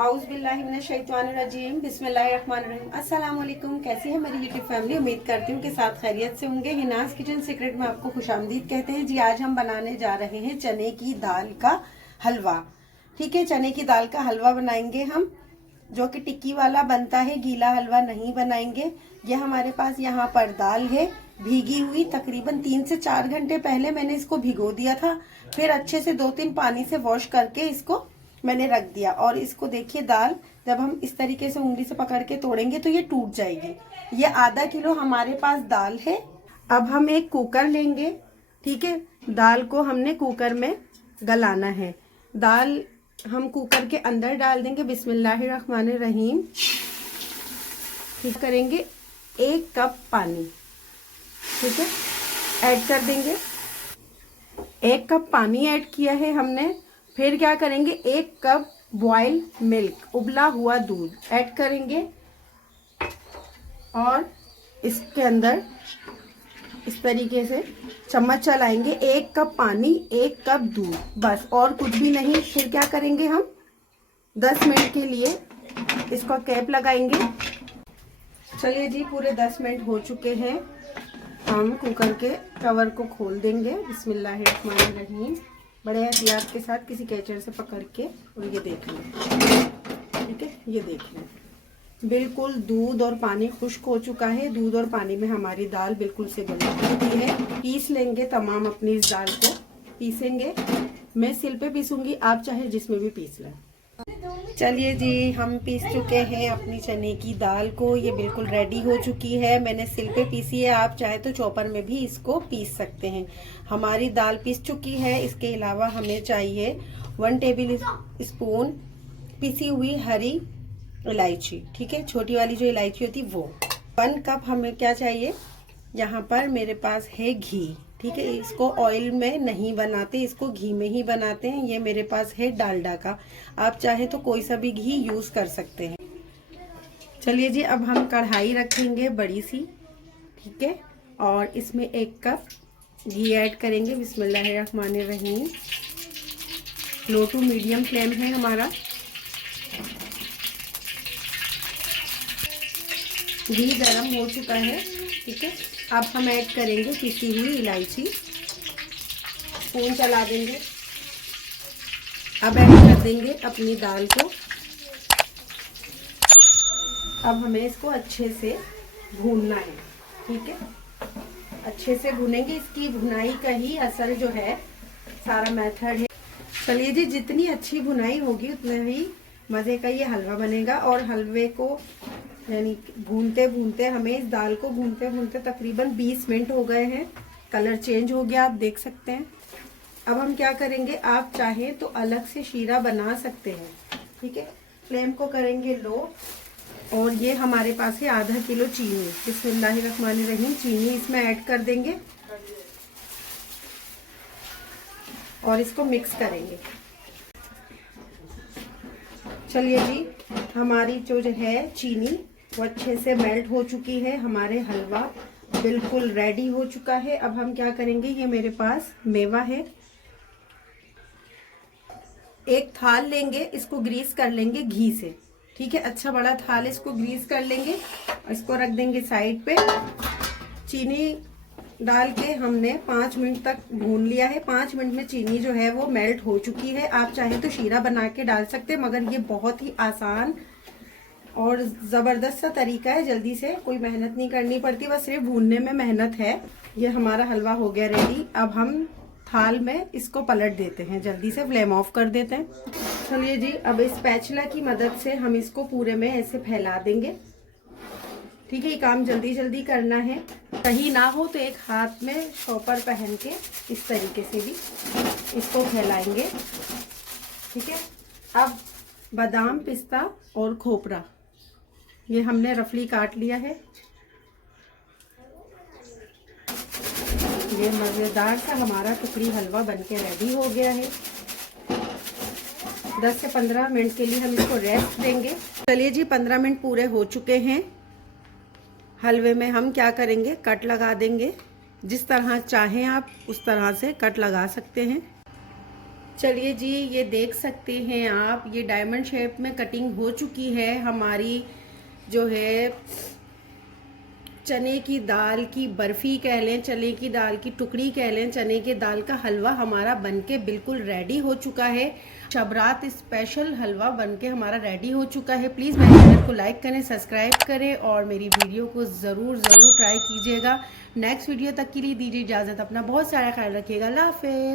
औज़ुबिल्लाहिमिनश्शैतानिर्रजीम बिस्मिल्लाहिर्रहमानिर्रहीम। अस्सलाम वालेकुम। कैसी है मेरी यूट्यूब फैमिली? उम्मीद करती हूँ कि साथ खैरियत से होंगे। हिनाज किचन सीक्रेट में आपको खुशामदीद कहते हैं जी। आज हम बनाने जा रहे हैं चने की दाल का हलवा। ठीक है, चने की दाल का हलवा बनाएंगे हम, जो कि टिक्की वाला बनता है, गीला हलवा नहीं बनाएंगे। ये हमारे पास यहाँ पर दाल है भीगी हुई, तकरीबन 3 से 4 घंटे पहले मैंने इसको भिगो दिया था। फिर अच्छे से 2-3 पानी से वॉश करके इसको मैंने रख दिया। और इसको देखिए, दाल जब हम इस तरीके से उंगली से पकड़ के तोड़ेंगे तो ये टूट जाएगी। ये आधा किलो हमारे पास दाल है। अब हम एक कुकर लेंगे। ठीक है, दाल को हमने कुकर में गलाना है। दाल हम कुकर के अंदर डाल देंगे। बिस्मिल्लाहिर्रहमानिर्रहीम। ठीक करेंगे 1 कप पानी। ठीक है, ऐड कर देंगे। 1 कप पानी ऐड किया है हमने। फिर क्या करेंगे, 1 कप बॉयल मिल्क, उबला हुआ दूध ऐड करेंगे। और इसके अंदर इस तरीके से चम्मच चलाएंगे। 1 कप पानी, 1 कप दूध, बस, और कुछ भी नहीं। फिर क्या करेंगे, हम 10 मिनट के लिए इसका कैप लगाएंगे। चलिए जी, पूरे 10 मिनट हो चुके हैं। हम कुकर के कवर को खोल देंगे। बिस्मिल्लाहिर्रहमानिर्रहीम। बड़े एहतियात के साथ किसी कैचर से पकड़ के, और ये देख लें। ठीक है, ये देख लें, बिल्कुल दूध और पानी खुश्क हो चुका है। दूध और पानी में हमारी दाल बिल्कुल से गल चुकी है। पीस लेंगे तमाम अपनी इस दाल को, पीसेंगे। मैं सिल पे पीसूंगी, आप चाहे जिसमें भी पीस लें। चलिए जी, हम पीस चुके हैं अपनी चने की दाल को। ये बिल्कुल रेडी हो चुकी है। मैंने सिल पे पीसी है, आप चाहे तो चॉपर में भी इसको पीस सकते हैं। हमारी दाल पीस चुकी है। इसके अलावा हमें चाहिए 1 टेबल स्पून पिसी हुई हरी इलायची। ठीक है, छोटी वाली जो इलायची होती वो। 1 कप हमें क्या चाहिए, यहाँ पर मेरे पास है घी। ठीक है, इसको ऑयल में नहीं बनाते, इसको घी में ही बनाते हैं। ये मेरे पास है डालडा का, आप चाहे तो कोई सा भी घी यूज कर सकते हैं। चलिए जी, अब हम कढ़ाई रखेंगे बड़ी सी। ठीक है, और इसमें 1 कप घी ऐड करेंगे। बिस्मिल्लाहिर्रहमानिर्रहीम। लो टू मीडियम फ्लेम है हमारा। घी गरम हो चुका है। ठीक है, अब हम ऐड करेंगे पिसी हुई इलायची। स्पून चला देंगे। अब ऐड कर देंगे अपनी दाल को। अब हमें इसको अच्छे से भूनना है। ठीक है, अच्छे से भूनेंगे। इसकी भुनाई का ही असल जो है सारा मेथड है। चलिए जी, जितनी अच्छी भुनाई होगी उतने ही मज़े का ये हलवा बनेगा। और हलवे को यानी भूनते भूनते, हमें इस दाल को भूनते भूनते तकरीबन 20 मिनट हो गए हैं। कलर चेंज हो गया, आप देख सकते हैं। अब हम क्या करेंगे, आप चाहें तो अलग से शीरा बना सकते हैं। ठीक है, फ्लेम को करेंगे लो। और ये हमारे पास है आधा किलो चीनी। बिस्मिल्लाहिर्रहमानिर्रहीम। चीनी इसमें ऐड कर देंगे और इसको मिक्स करेंगे। चलिए जी, हमारी जो है चीनी वो अच्छे से मेल्ट हो चुकी है। हमारे हलवा बिल्कुल रेडी हो चुका है। अब हम क्या करेंगे, ये मेरे पास मेवा है। एक थाल लेंगे, इसको ग्रीस कर लेंगे घी से। ठीक है, अच्छा बड़ा थाल, इसको ग्रीस कर लेंगे और इसको रख देंगे साइड पे। चीनी डाल के हमने 5 मिनट तक भून लिया है। 5 मिनट में चीनी जो है वो मेल्ट हो चुकी है। आप चाहे तो शीरा बना के डाल सकते हैं, मगर ये बहुत ही आसान और ज़बरदस्त सा तरीका है। जल्दी से, कोई मेहनत नहीं करनी पड़ती, बस सिर्फ भूनने में मेहनत है। ये हमारा हलवा हो गया रेडी। अब हम थाल में इसको पलट देते हैं, जल्दी से फ्लेम ऑफ कर देते हैं। चलिए जी, अब इस स्पैचुला की मदद से हम इसको पूरे में ऐसे फैला देंगे। ठीक है, ये काम जल्दी जल्दी करना है। कहीं ना हो तो एक हाथ में शॉपर पहन के इस तरीके से भी इसको फैलाएंगे। ठीक है, अब बादाम, पिस्ता और खोपरा ये हमने रफली काट लिया है। ये मज़ेदार सा हमारा टुकड़ी हलवा बनके रेडी हो गया है। 10 से 15 मिनट के लिए हम इसको रेस्ट देंगे। चलिए जी, 15 मिनट पूरे हो चुके हैं। हलवे में हम क्या करेंगे, कट लगा देंगे। जिस तरह चाहें आप उस तरह से कट लगा सकते हैं। चलिए जी, ये देख सकते हैं आप, ये डायमंड शेप में कटिंग हो चुकी है हमारी जो है चने की दाल की बर्फी कह लें, चने की दाल की टुकड़ी कह लें, चने की दाल का हलवा हमारा बनके बिल्कुल रेडी हो चुका है। शबरात स्पेशल हलवा बनके हमारा रेडी हो चुका है। प्लीज़ मेरे चैनल को लाइक करें, सब्सक्राइब करें और मेरी वीडियो को ज़रूर ट्राई कीजिएगा। नेक्स्ट वीडियो तक के लिए दीजिए इजाज़त। अपना बहुत सारा ख्याल रखिएगा। अल्लाह हाफ़िज़।